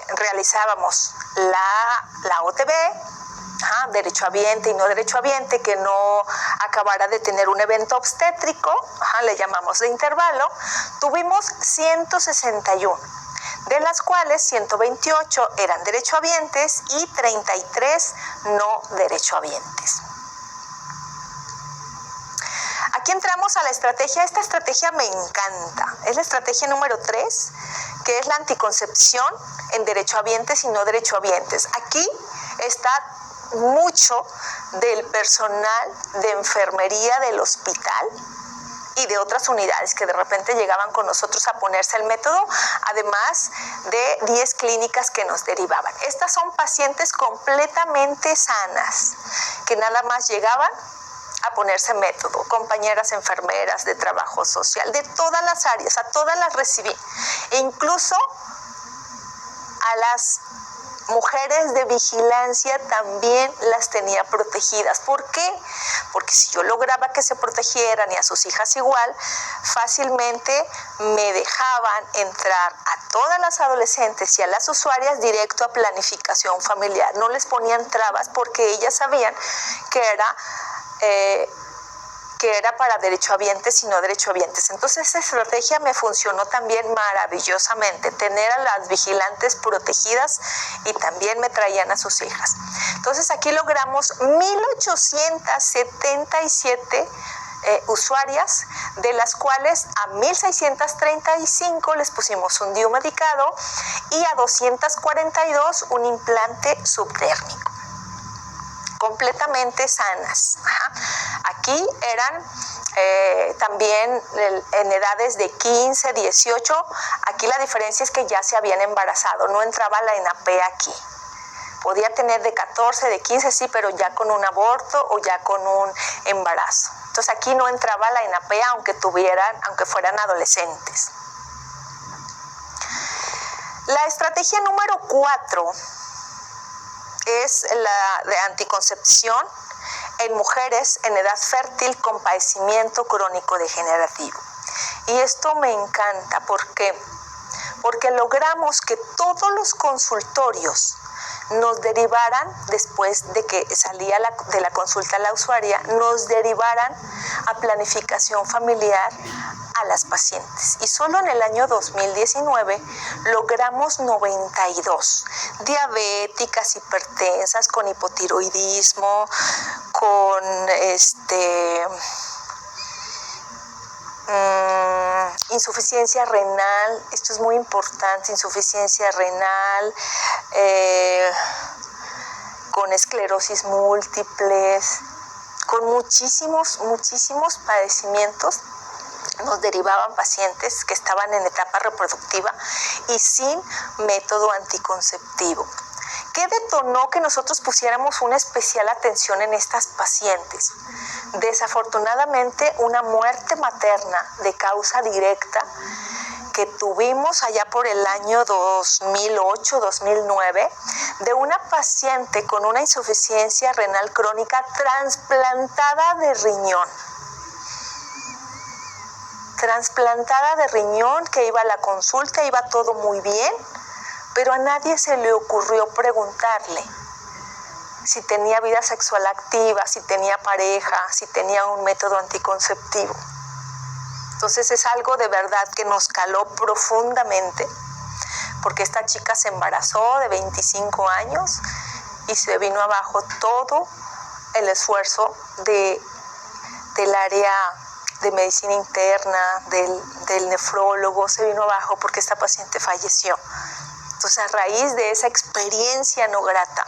realizábamos la OTB, derechohabiente y no derechohabiente, que no acabara de tener un evento obstétrico, le llamamos de intervalo. Tuvimos 161. De las cuales 128 eran derechohabientes y 33 no derechohabientes. Aquí entramos a la estrategia. Esta estrategia me encanta. Es la estrategia número 3, que es la anticoncepción en derechohabientes y no derechohabientes. Aquí está mucho del personal de enfermería del hospital y de otras unidades que de repente llegaban con nosotros a ponerse el método, además de 10 clínicas que nos derivaban. Estas son pacientes completamente sanas, que nada más llegaban a ponerse método, compañeras enfermeras de trabajo social, de todas las áreas, a todas las recibí, e incluso a las mujeres de vigilancia también las tenía protegidas. ¿Por qué? Porque si yo lograba que se protegieran, y a sus hijas igual, fácilmente me dejaban entrar a todas las adolescentes y a las usuarias directo a planificación familiar. No les ponían trabas porque ellas sabían que era para derechohabientes y no derechohabientes. Entonces, esa estrategia me funcionó también maravillosamente, tener a las vigilantes protegidas, y también me traían a sus hijas. Entonces, aquí logramos 1.877 usuarias, de las cuales a 1.635 les pusimos un DIU medicado y a 242 un implante subdérmico. Completamente sanas. Aquí eran también en edades de 15, 18. Aquí la diferencia es que ya se habían embarazado, no entraba la ENAPE aquí. Podía tener de 14, de 15, sí, pero ya con un aborto o ya con un embarazo. Entonces aquí no entraba la ENAPE aunque fueran adolescentes. La estrategia número 4 es la de anticoncepción en mujeres en edad fértil con padecimiento crónico degenerativo. Y esto me encanta. ¿Por qué? Porque logramos que todos los consultorios nos derivaran, después de que salía de la consulta la usuaria, nos derivaran a planificación familiar a las pacientes. Y solo en el año 2019 logramos 92 diabéticas, hipertensas, con hipotiroidismo, con insuficiencia renal. Esto es muy importante: insuficiencia renal, con esclerosis múltiples, con muchísimos padecimientos. Nos derivaban pacientes que estaban en etapa reproductiva y sin método anticonceptivo. ¿Qué detonó que nosotros pusiéramos una especial atención en estas pacientes? Desafortunadamente, una muerte materna de causa directa que tuvimos allá por el año 2008-2009 de una paciente con una insuficiencia renal crónica trasplantada de riñón. Trasplantada de riñón, que iba a la consulta, iba todo muy bien, pero a nadie se le ocurrió preguntarle si tenía vida sexual activa, si tenía pareja, si tenía un método anticonceptivo. Entonces es algo de verdad que nos caló profundamente, porque esta chica se embarazó de 25 años y se vino abajo todo el esfuerzo del área de medicina interna, del nefrólogo, se vino abajo porque esta paciente falleció. Entonces, a raíz de esa experiencia no grata,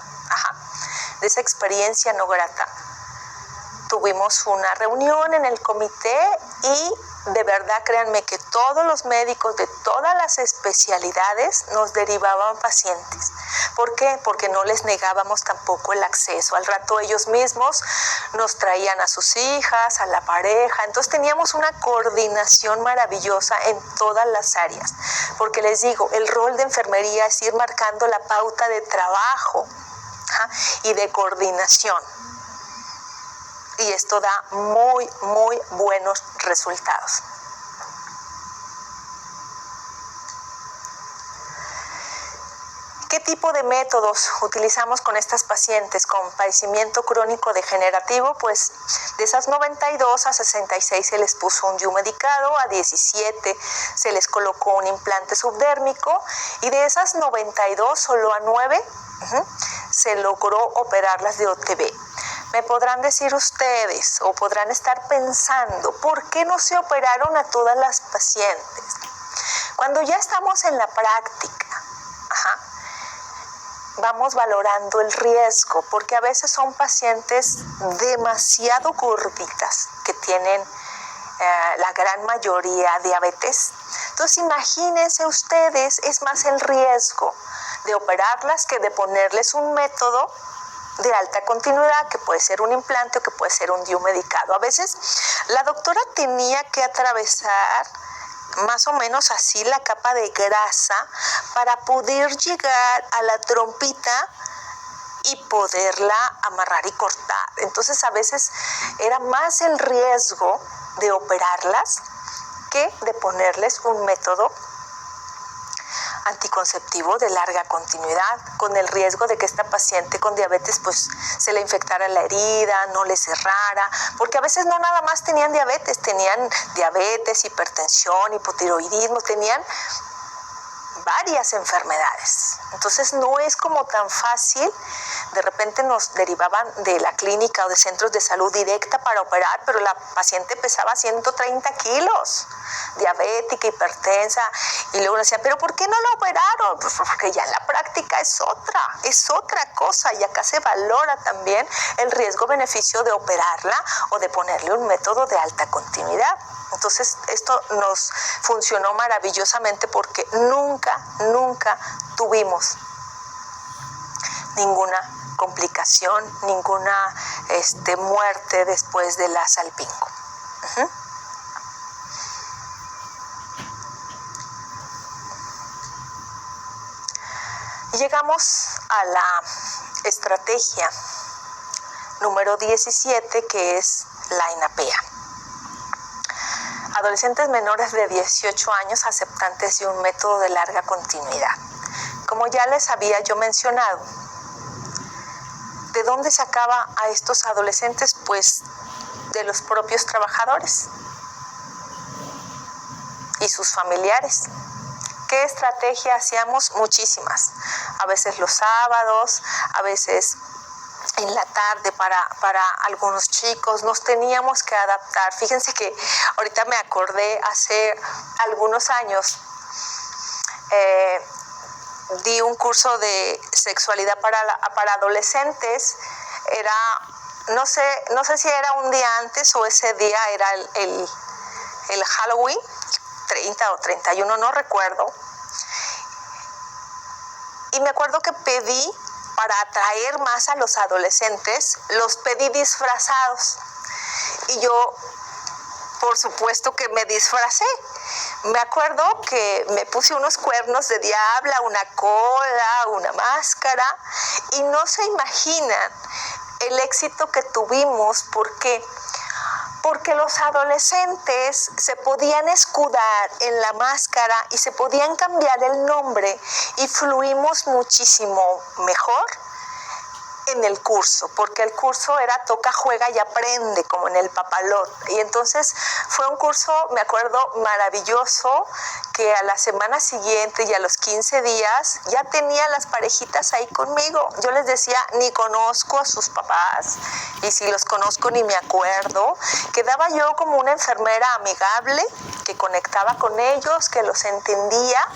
tuvimos una reunión en el comité y de verdad, créanme que todos los médicos de todas las especialidades nos derivaban pacientes. ¿Por qué? Porque no les negábamos tampoco el acceso. Al rato ellos mismos nos traían a sus hijas, a la pareja. Entonces teníamos una coordinación maravillosa en todas las áreas. Porque les digo, el rol de enfermería es ir marcando la pauta de trabajo y de coordinación. Y esto da muy, muy buenos resultados. ¿Qué tipo de métodos utilizamos con estas pacientes con padecimiento crónico degenerativo? Pues de esas 92 a 66 se les puso un DIU medicado, a 17 se les colocó un implante subdérmico y de esas 92 solo a 9 se logró operarlas de OTB. Me podrán decir ustedes o podrán estar pensando, ¿por qué no se operaron a todas las pacientes? Cuando ya estamos en la práctica, vamos valorando el riesgo, porque a veces son pacientes demasiado gorditas que tienen la gran mayoría diabetes. Entonces imagínense ustedes, es más el riesgo de operarlas que de ponerles un método de alta continuidad, que puede ser un implante o que puede ser un DIU medicado. A veces la doctora tenía que atravesar más o menos así la capa de grasa para poder llegar a la trompita y poderla amarrar y cortar. Entonces a veces era más el riesgo de operarlas que de ponerles un método anticonceptivo de larga continuidad, con el riesgo de que esta paciente con diabetes pues se le infectara la herida, no le cerrara, porque a veces no nada más tenían diabetes, hipertensión, hipotiroidismo, tenían varias enfermedades. Entonces no es como tan fácil, de repente nos derivaban de la clínica o de centros de salud directa para operar, pero la paciente pesaba 130 kilos, diabética, hipertensa, y luego decía, ¿pero por qué no la operaron? Pues porque ya en la práctica es otra cosa, y acá se valora también el riesgo-beneficio de operarla o de ponerle un método de alta continuidad. Entonces esto nos funcionó maravillosamente porque nunca tuvimos ninguna complicación, ninguna muerte después de la salpingo. Llegamos a la estrategia número 17, que es la INAPEA. Adolescentes menores de 18 años aceptantes de un método de larga continuidad. Como ya les había yo mencionado, ¿de dónde sacaba a estos adolescentes? Pues de los propios trabajadores y sus familiares. ¿Qué estrategia hacíamos? Muchísimas. A veces los sábados, a veces en la tarde para algunos chicos. Nos teníamos que adaptar. Fíjense que ahorita me acordé, hace algunos años di un curso de sexualidad para adolescentes. Era, no sé si era un día antes o ese día era el Halloween, 30 o 31, no recuerdo. Y me acuerdo que pedí para atraer más a los adolescentes, los pedí disfrazados. Y yo, por supuesto que me disfracé. Me acuerdo que me puse unos cuernos de diabla, una cola, una máscara, y no se imaginan el éxito que tuvimos. ¿Por qué? Porque los adolescentes se podían escudar en la máscara y se podían cambiar el nombre y fluimos muchísimo mejor en el curso, porque el curso era toca, juega y aprende, como en el Papalot. Y entonces fue un curso, me acuerdo, maravilloso, que a la semana siguiente y a los 15 días ya tenía las parejitas ahí conmigo. Yo les decía, ni conozco a sus papás, y si los conozco ni me acuerdo. Quedaba yo como una enfermera amigable, que conectaba con ellos, que los entendía,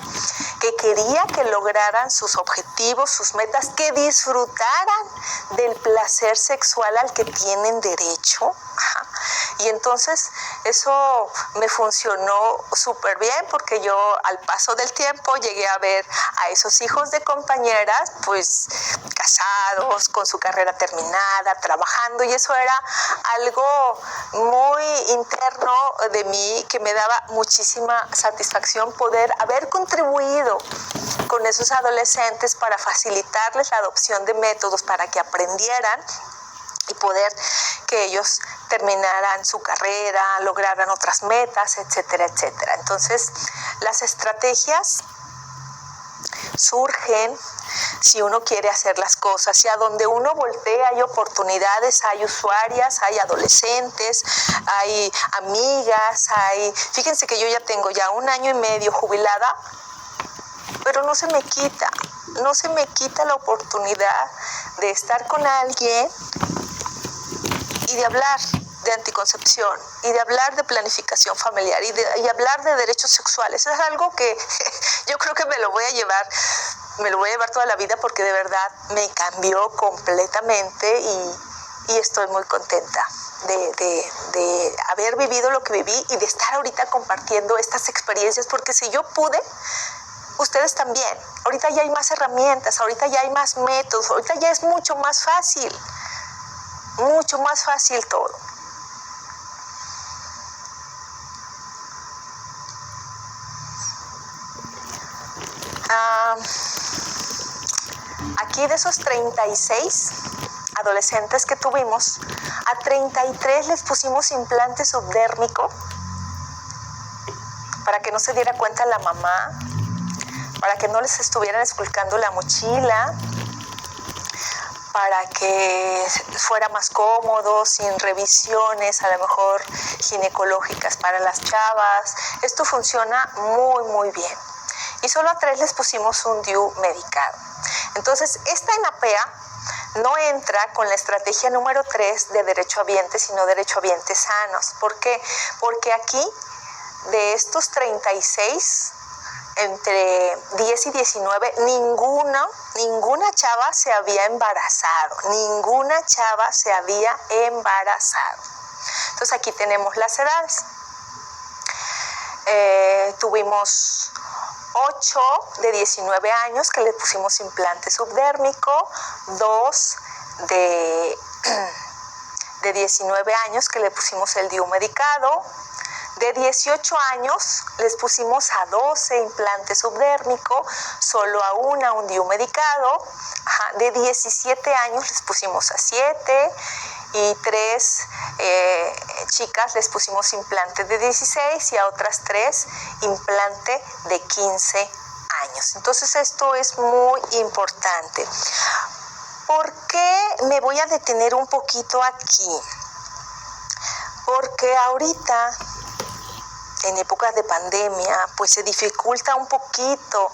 que quería que lograran sus objetivos, sus metas, que disfrutaran del placer sexual al que tienen derecho. Y entonces eso me funcionó súper bien, porque yo al paso del tiempo llegué a ver a esos hijos de compañeras pues casados, con su carrera terminada, trabajando, y eso era algo muy interno de mí, que me daba muchísima satisfacción poder haber contribuido con esos adolescentes para facilitarles la adopción de métodos para que aprendieran y poder que ellos terminaran su carrera, lograran otras metas, etcétera, etcétera. Entonces, las estrategias surgen si uno quiere hacer las cosas, y a donde uno voltea hay oportunidades, hay usuarias, hay adolescentes, hay amigas, fíjense que yo ya tengo 1 año y medio jubilada, pero no se me quita la oportunidad de estar con alguien y de hablar de anticoncepción, y de hablar de planificación familiar, y de hablar de derechos sexuales. Es algo que yo creo que me lo voy a llevar toda la vida, porque de verdad me cambió completamente, y estoy muy contenta de haber vivido lo que viví y de estar ahorita compartiendo estas experiencias, porque si yo pude, ustedes también. Ahorita ya hay más herramientas, ahorita ya hay más métodos, ahorita ya es mucho más fácil todo. Aquí de esos 36 adolescentes que tuvimos, a 33 les pusimos implante subdérmico para que no se diera cuenta la mamá, para que no les estuvieran esculcando la mochila, para que fuera más cómodo, sin revisiones a lo mejor ginecológicas para las chavas. Esto funciona muy, muy bien. Y solo a 3 les pusimos un DIU medicado. Entonces, esta ENAPEA no entra con la estrategia número 3 de derechohabientes, sino derechohabientes sanos. ¿Por qué? Porque aquí, de estos 36, entre 10 y 19, ninguna chava se había embarazado. Entonces aquí tenemos las edades. Tuvimos 8 de 19 años que le pusimos implante subdérmico, 2 de 19 años que le pusimos el DIU medicado. De 18 años les pusimos a 12 implante subdérmico, solo a una un DIU medicado. De 17 años les pusimos a 7, y 3 chicas les pusimos implante de 16, y a otras 3 implante de 15 años. Entonces esto es muy importante. ¿Por qué me voy a detener un poquito aquí? Porque ahorita, en épocas de pandemia, pues se dificulta un poquito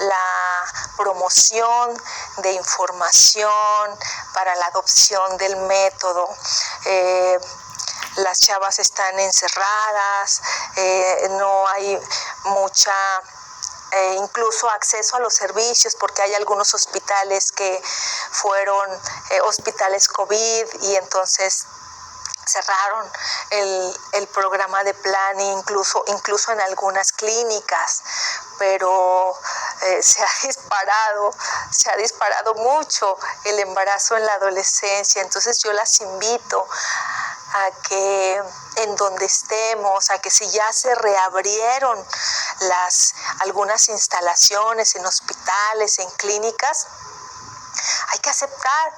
la promoción de información para la adopción del método. Las chavas están encerradas, no hay mucha incluso acceso a los servicios, porque hay algunos hospitales que fueron hospitales COVID, y entonces cerraron el programa de planning, incluso en algunas clínicas, pero se ha disparado mucho el embarazo en la adolescencia. Entonces yo las invito a que en donde estemos, a que si ya se reabrieron algunas instalaciones en hospitales, en clínicas, hay que aceptar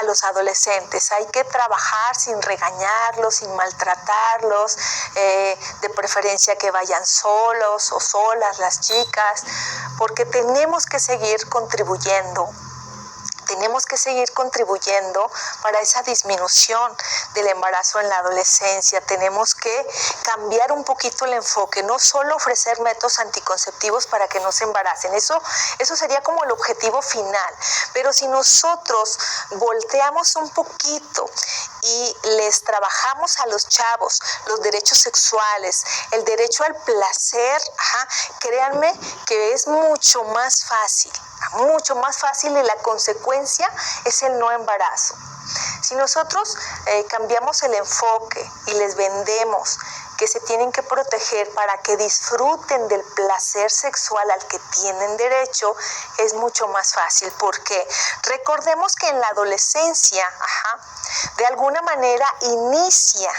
a los adolescentes, hay que trabajar sin regañarlos, sin maltratarlos, de preferencia que vayan solos o solas las chicas, porque tenemos que seguir contribuyendo para esa disminución del embarazo en la adolescencia. Tenemos que cambiar un poquito el enfoque, no solo ofrecer métodos anticonceptivos para que no se embaracen, eso sería como el objetivo final, pero si nosotros volteamos un poquito y les trabajamos a los chavos los derechos sexuales, el derecho al placer, créanme que es mucho más fácil y la consecuencia es el no embarazo. Si nosotros cambiamos el enfoque y les vendemos que se tienen que proteger para que disfruten del placer sexual al que tienen derecho, es mucho más fácil, porque recordemos que en la adolescencia, de alguna manera inicia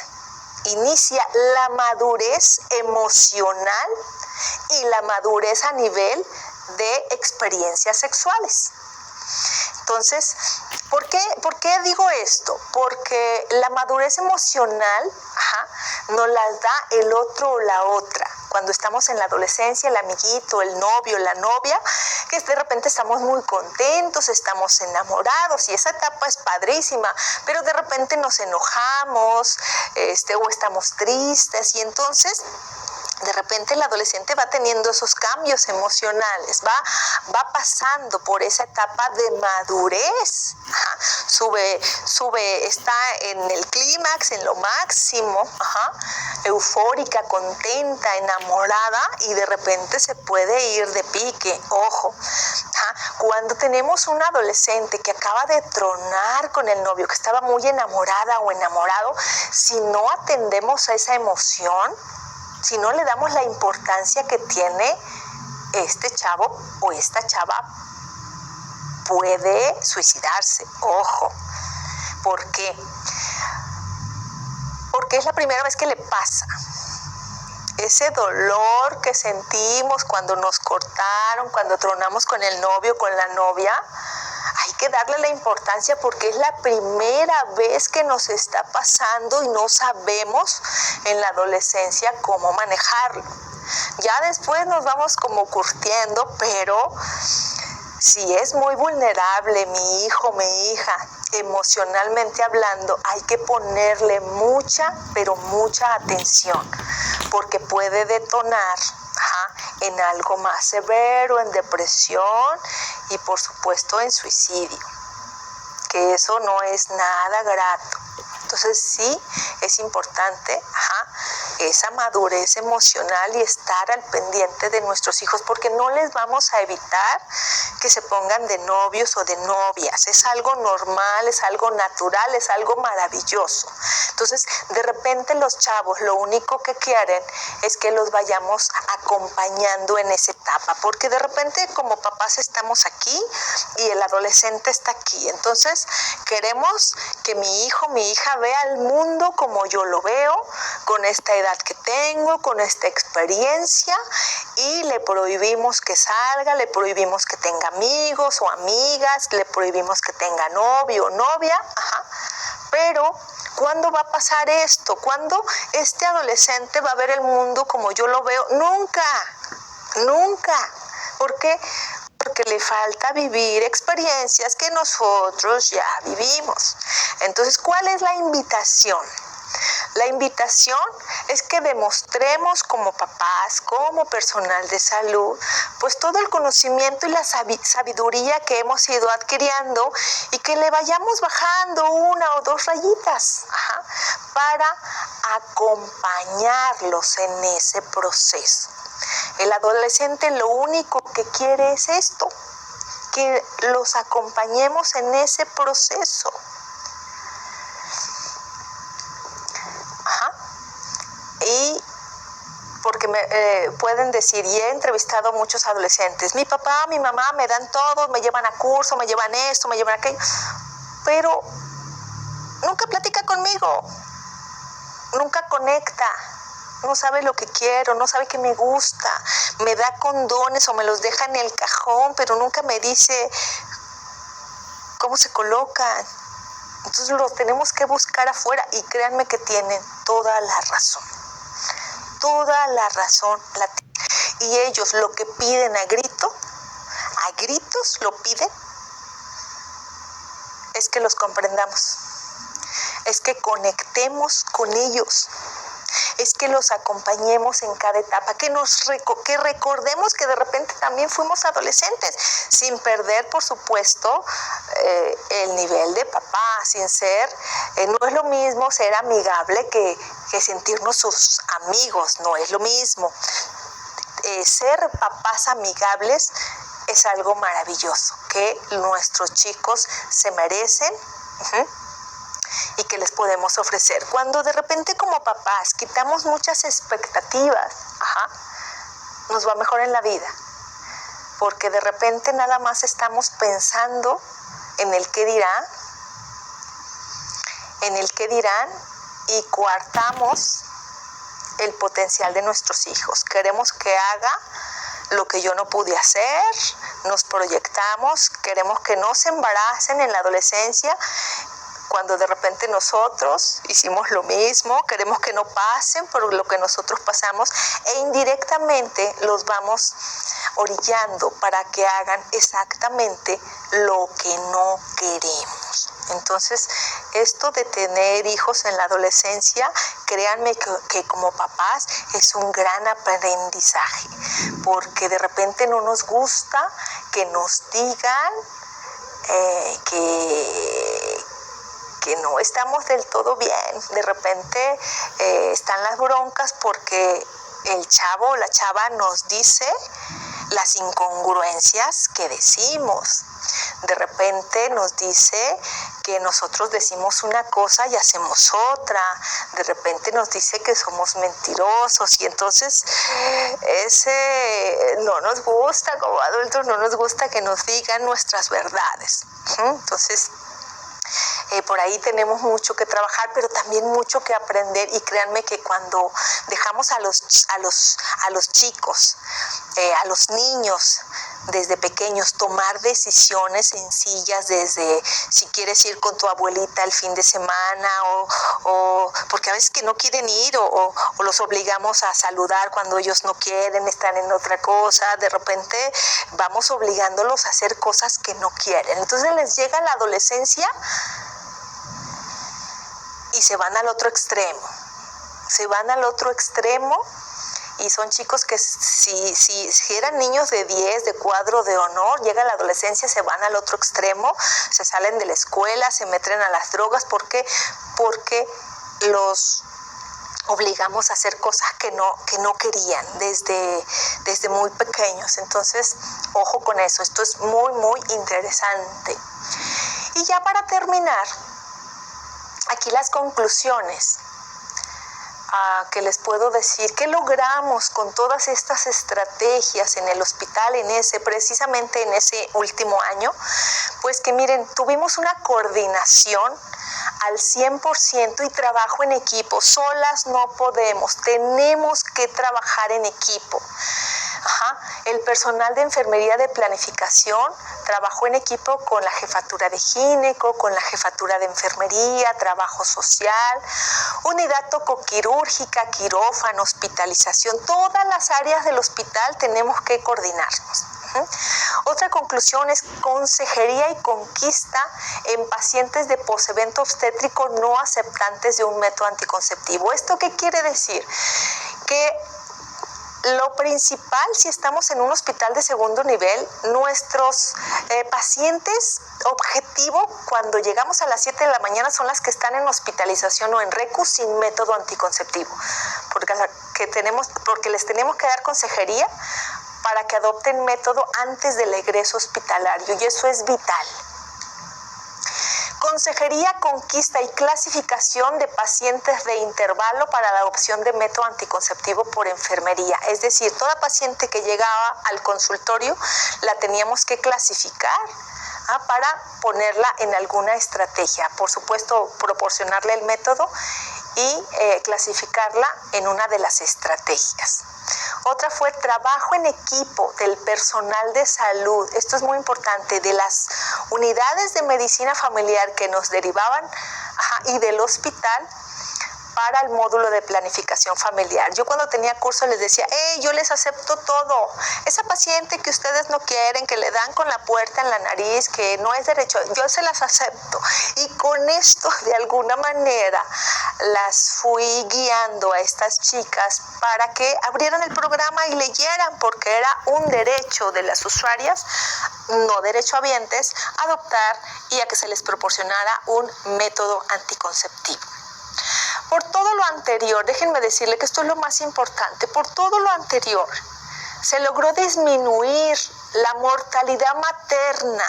la madurez emocional y la madurez a nivel de experiencias sexuales. Entonces, ¿por qué digo esto? Porque la madurez emocional nos las da el otro o la otra. Cuando estamos en la adolescencia, el amiguito, el novio, la novia, que de repente estamos muy contentos, estamos enamorados y esa etapa es padrísima, pero de repente nos enojamos o estamos tristes y entonces de repente el adolescente va teniendo esos cambios emocionales, va pasando por esa etapa de madurez, está en el clímax, en lo máximo, eufórica, contenta, enamorada, y de repente se puede ir de pique. Ojo, cuando tenemos un adolescente que acaba de tronar con el novio, que estaba muy enamorada o enamorado, si no atendemos a esa emoción, si no le damos la importancia que tiene, este chavo o esta chava puede suicidarse. Ojo, ¿por qué? Porque es la primera vez que le pasa. Ese dolor que sentimos cuando nos cortaron, cuando tronamos con el novio, con la novia, hay que darle la importancia porque es la primera vez que nos está pasando y no sabemos en la adolescencia cómo manejarlo. Ya después nos vamos como curtiendo, pero si es muy vulnerable mi hijo, mi hija, emocionalmente hablando, hay que ponerle mucha, pero mucha atención, porque puede detonar en algo más severo, en depresión y por supuesto en suicidio, que eso no es nada grato. Entonces sí es importante esa madurez emocional y estar al pendiente de nuestros hijos, porque no les vamos a evitar que se pongan de novios o de novias. Es algo normal, es algo natural, es algo maravilloso. Entonces, de repente los chavos lo único que quieren es que los vayamos acompañando en esa etapa, porque de repente como papás estamos aquí y el adolescente está aquí. Entonces, queremos que mi hijo, mi hija vea el mundo como yo lo veo, con esta edad que tengo, con esta experiencia, y le prohibimos que salga, le prohibimos que tenga amigos o amigas, le prohibimos que tenga novio o novia, pero ¿cuándo va a pasar esto? ¿Cuándo este adolescente va a ver el mundo como yo lo veo? Nunca. ¿Por qué? Porque le falta vivir experiencias que nosotros ya vivimos. Entonces, ¿cuál es la invitación? La invitación es que demostremos como papás, como personal de salud, pues todo el conocimiento y la sabiduría que hemos ido adquiriendo y que le vayamos bajando 1 o 2 rayitas para acompañarlos en ese proceso. El adolescente lo único que quiere es esto, que los acompañemos en ese proceso. y porque pueden decir, y he entrevistado a muchos adolescentes, mi papá, mi mamá me dan todo, me llevan a curso, me llevan esto, me llevan aquello, pero nunca platica conmigo, nunca conecta, no sabe lo que quiero, no sabe qué me gusta, me da condones o me los deja en el cajón, pero nunca me dice cómo se colocan. Entonces los tenemos que buscar afuera y créanme que tienen toda la razón. Toda la razón. Y ellos lo que piden a gritos lo piden, es que los comprendamos, es que conectemos con ellos, es que los acompañemos en cada etapa, que recordemos que de repente también fuimos adolescentes, sin perder, por supuesto, el nivel de papá, sin ser, no es lo mismo ser amigable que sentirnos sus amigos, no es lo mismo. Ser papás amigables es algo maravilloso, que nuestros chicos se merecen, y que les podemos ofrecer. Cuando de repente como papás quitamos muchas expectativas, nos va mejor en la vida, porque de repente nada más estamos pensando en el qué dirán y coartamos el potencial de nuestros hijos. Queremos que haga lo que yo no pude hacer, nos proyectamos, queremos que no se embaracen en la adolescencia, cuando de repente nosotros hicimos lo mismo, queremos que no pasen por lo que nosotros pasamos e indirectamente los vamos orillando para que hagan exactamente lo que no queremos. Entonces, esto de tener hijos en la adolescencia, créanme que como papás es un gran aprendizaje, porque de repente no nos gusta que nos digan que no estamos del todo bien. De repente están las broncas porque el chavo o la chava nos dice las incongruencias que decimos. De repente nos dice que nosotros decimos una cosa y hacemos otra. De repente nos dice que somos mentirosos y entonces no nos gusta, como adultos no nos gusta que nos digan nuestras verdades. Entonces, por ahí tenemos mucho que trabajar, pero también mucho que aprender, y créanme que cuando dejamos a los chicos, a los niños desde pequeños tomar decisiones sencillas, desde si quieres ir con tu abuelita el fin de semana o porque a veces que no quieren ir o los obligamos a saludar cuando ellos no quieren, están en otra cosa, de repente vamos obligándolos a hacer cosas que no quieren. Entonces les llega la adolescencia y se van al otro extremo. Y son chicos que si eran niños de 10, de cuadro de honor, llega la adolescencia, se van al otro extremo, se salen de la escuela, se meten a las drogas. ¿Por qué? Porque los obligamos a hacer cosas que no querían desde muy pequeños. Entonces, ojo con eso, esto es muy, muy interesante. Y ya para terminar, aquí las conclusiones que les puedo decir, ¿qué logramos con todas estas estrategias en el hospital precisamente en ese último año? Pues que miren, tuvimos una coordinación al 100% y trabajo en equipo. Solas no podemos, tenemos que trabajar en equipo. El personal de enfermería de planificación trabajó en equipo con la jefatura de gineco, con la jefatura de enfermería, trabajo social, unidad tocoquirúrgica, quirófano, hospitalización. Todas las áreas del hospital tenemos que coordinarnos. Otra conclusión es consejería y conquista en pacientes de posevento obstétrico no aceptantes de un método anticonceptivo. ¿Esto qué quiere decir? Que lo principal, si estamos en un hospital de segundo nivel, nuestros pacientes objetivo cuando llegamos a las 7 de la mañana son las que están en hospitalización o en RECU sin método anticonceptivo, porque les tenemos que dar consejería para que adopten método antes del egreso hospitalario, y eso es vital. Consejería, conquista y clasificación de pacientes de intervalo para la adopción de método anticonceptivo por enfermería. Es decir, toda paciente que llegaba al consultorio la teníamos que clasificar para ponerla en alguna estrategia. Por supuesto, proporcionarle el método y clasificarla en una de las estrategias. Otra fue trabajo en equipo del personal de salud. Esto es muy importante, de las unidades de medicina familiar que nos derivaban y del hospital para el módulo de planificación familiar. Yo cuando tenía curso les decía, yo les acepto todo. Esa paciente que ustedes no quieren, que le dan con la puerta en la nariz, que no es derecho, yo se las acepto. Y con esto, de alguna manera, las fui guiando a estas chicas para que abrieran el programa y leyeran, porque era un derecho de las usuarias, no derechohabientes, adoptar y a que se les proporcionara un método anticonceptivo. Por todo lo anterior, déjenme decirle que esto es lo más importante, por todo lo anterior se logró disminuir la mortalidad materna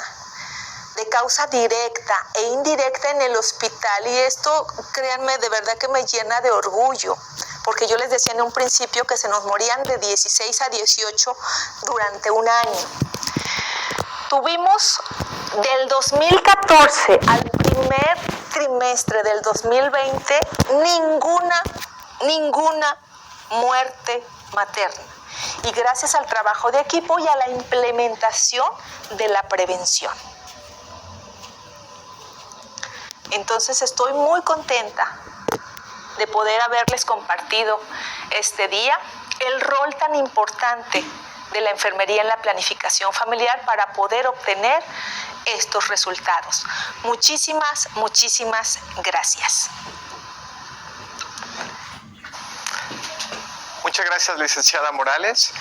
de causa directa e indirecta en el hospital, y esto, créanme, de verdad que me llena de orgullo, porque yo les decía en un principio que se nos morían de 16 a 18 durante un año. Tuvimos del 2014 al primer trimestre del 2020 ninguna muerte materna, y gracias al trabajo de equipo y a la implementación de la prevención. Entonces estoy muy contenta de poder haberles compartido este día el rol tan importante de la enfermería en la planificación familiar para poder obtener estos resultados. Muchísimas gracias. Muchas gracias, licenciada Morales.